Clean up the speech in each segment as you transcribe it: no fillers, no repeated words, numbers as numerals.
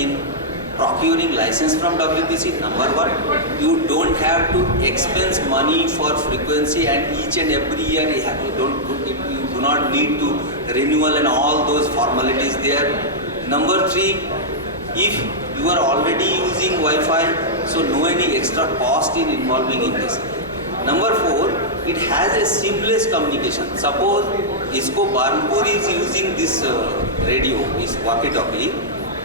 in procuring license from WPC. Number one, you don't have to expense money for frequency, and each and every year you do not need to renewal and all those formalities there. Number three, if you are already using Wi-Fi, so no any extra cost in involving in this. Number four, it has a seamless communication. Suppose ISCO Barnpur is using this radio, this walkie-talkie,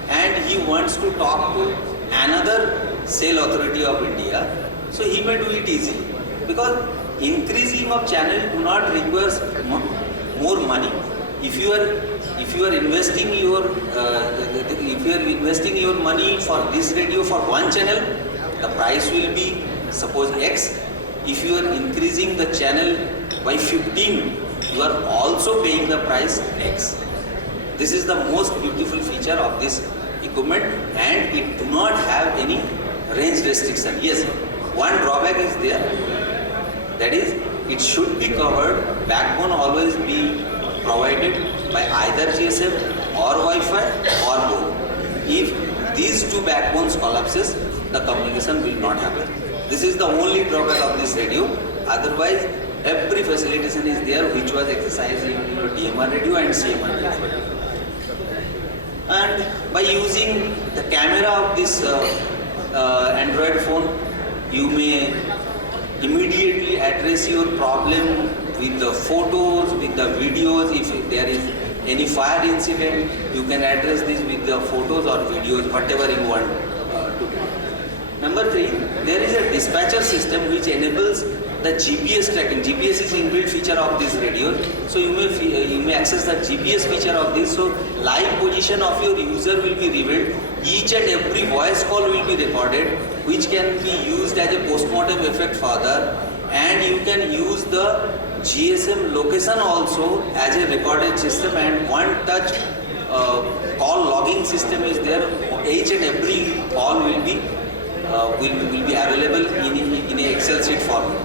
and he wants to talk to another cell authority of India, so he may do it easily, because increasing of channel do not requires more money. If you are investing your money for this radio for one channel, the price will be suppose X. If you are increasing the channel by 15, you are also paying the price X. This is the most beautiful feature of this equipment, and it do not have any range restriction. Yes, one drawback is there, that is it should be covered, backbone always be provided by either GSM or Wi-Fi or both. If these two backbones collapses, the communication will not happen. This is the only drawback of this radio. Otherwise, every facilitation is there which was exercised in your DMR radio and CMR radio. And by using the camera of this Android phone, you may immediately address your problem with the photos, with the videos. If there is any fire incident, you can address this with the photos or videos, whatever you want to do. Number three, there is a dispatcher system which enables the GPS tracking. GPS is inbuilt feature of this radio, so you may access the GPS feature of this. So live position of your user will be revealed. Each and every voice call will be recorded, which can be used as a postmortem effect further, and you can use the GSM location also as a recorded system, and one touch call logging system is there. Each and every call will be available in a Excel sheet format.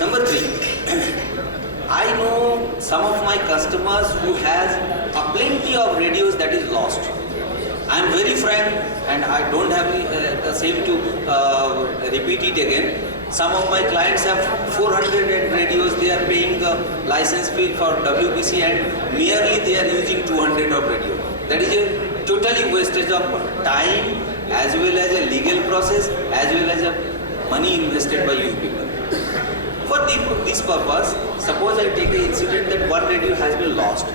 Number three, I know some of my customers who has a plenty of radios that is lost. I am very frank, and I don't have the same to repeat it again. Some of my clients have 400 radios. They are paying the license fee for WPC, and merely they are using 200 of radio. That is a totally wastage of time, as well as a legal process, as well as a money invested by you people. For this purpose, suppose I take the incident that one radio has been lost.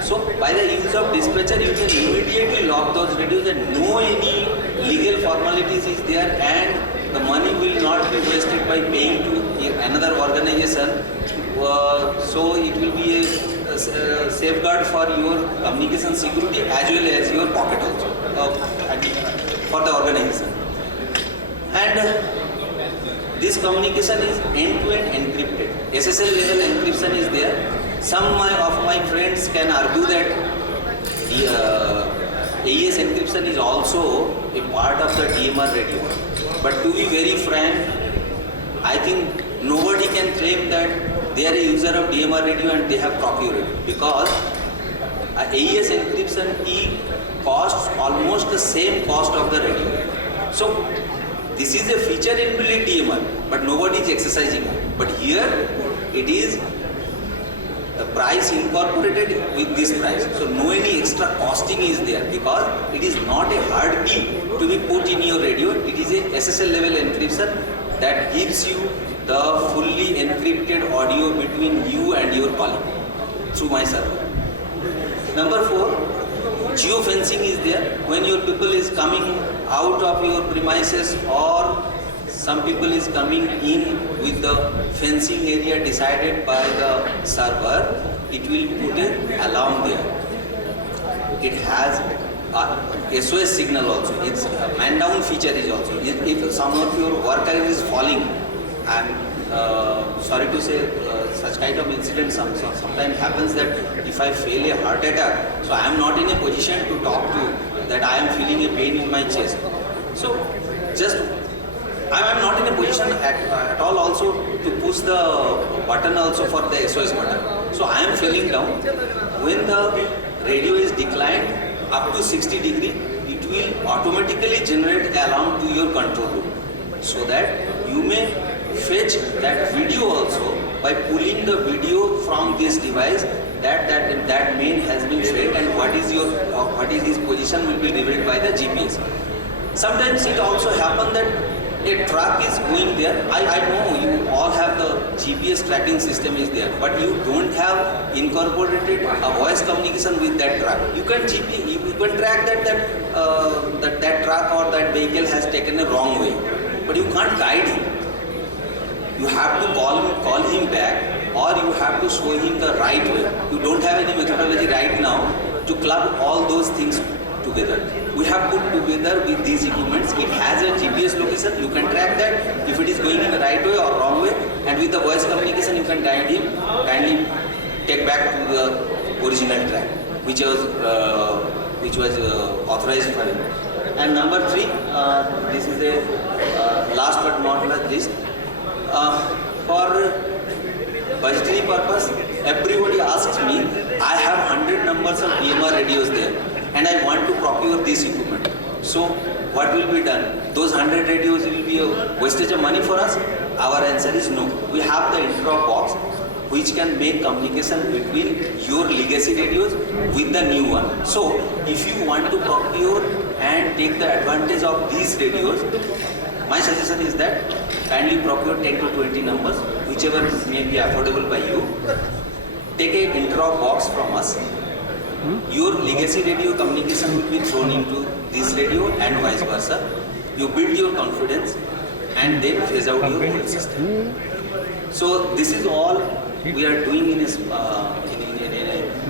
So by the use of dispatcher, you can immediately log those radios, and no any legal formalities is there, and the money will not be wasted by paying to another organization. So it will be a safeguard for your communication security as well as your pocket also for the organization. And this communication is end-to-end encrypted. SSL level encryption is there. Some of my friends can argue that the AES encryption is also a part of the DMR radio. But to be very frank, I think nobody can claim that they are a user of DMR radio and they have procured it, because AES encryption key costs almost the same cost of the radio. So this is a feature in built DMR, but nobody is exercising it. But here it is the price incorporated with this price. So no any extra costing is there, because it is not a hard key to be put in your radio. It is a SSL level encryption that gives you the fully encrypted audio between you and your colleague through my server. Number four, geofencing is there. When your people is coming out of your premises, or some people is coming in with the fencing area decided by the server, it will put an alarm there. It has a SOS signal also. It's a man down feature is also. If some of your worker is falling, I'm sorry to say, such kind of incident sometimes happens that if I feel a heart attack, so I am not in a position to talk to that I am feeling a pain in my chest. So just I am not in a position at all also to push the button also for the SOS button. So I am feeling down. When the radio is declined up to 60 degree, it will automatically generate alarm to your control room, so that you may fetch that video also by pulling the video from this device that main has been fed, and what is his position will be revealed by the GPS. Sometimes it also happen that a truck is going there. I know you all have the GPS tracking system is there, but you don't have incorporated a voice communication with that truck. You can track that truck or that vehicle has taken a wrong way, but you can't guide him. You have to call him back, or you have to show him the right way. You don't have any methodology right now to club all those things together. We have put together with these equipments. It has a GPS location. You can track that if it is going in the right way or wrong way, and with the voice communication you can guide him, kindly take back to the original track, which was authorized for him. And number 3, this is a last but not least. For budgetary purpose, everybody asks me, I have 100 numbers of BMR radios there, and I want to procure this equipment. So what will be done? Those 100 radios will be a wastage of money for us? Our answer is no. We have the interop box which can make communication between your legacy radios with the new one. So if you want to procure and take the advantage of these radios, my suggestion is that kindly procure 10 to 20 numbers, whichever may be affordable by you. Take a interop box from us. Your legacy radio communication will be thrown into this radio and vice versa. You build your confidence and then phase out your old system. So this is all we are doing in a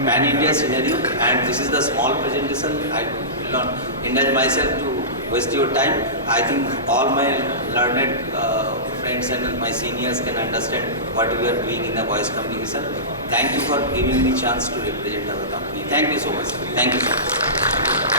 pan-India scenario, and this is the small presentation. I will not indulge myself to waste your time. I think all my learned friends and my seniors can understand what we are doing in the voice communication. Thank you for giving me chance to represent our company. Thank you so much. Thank you so much.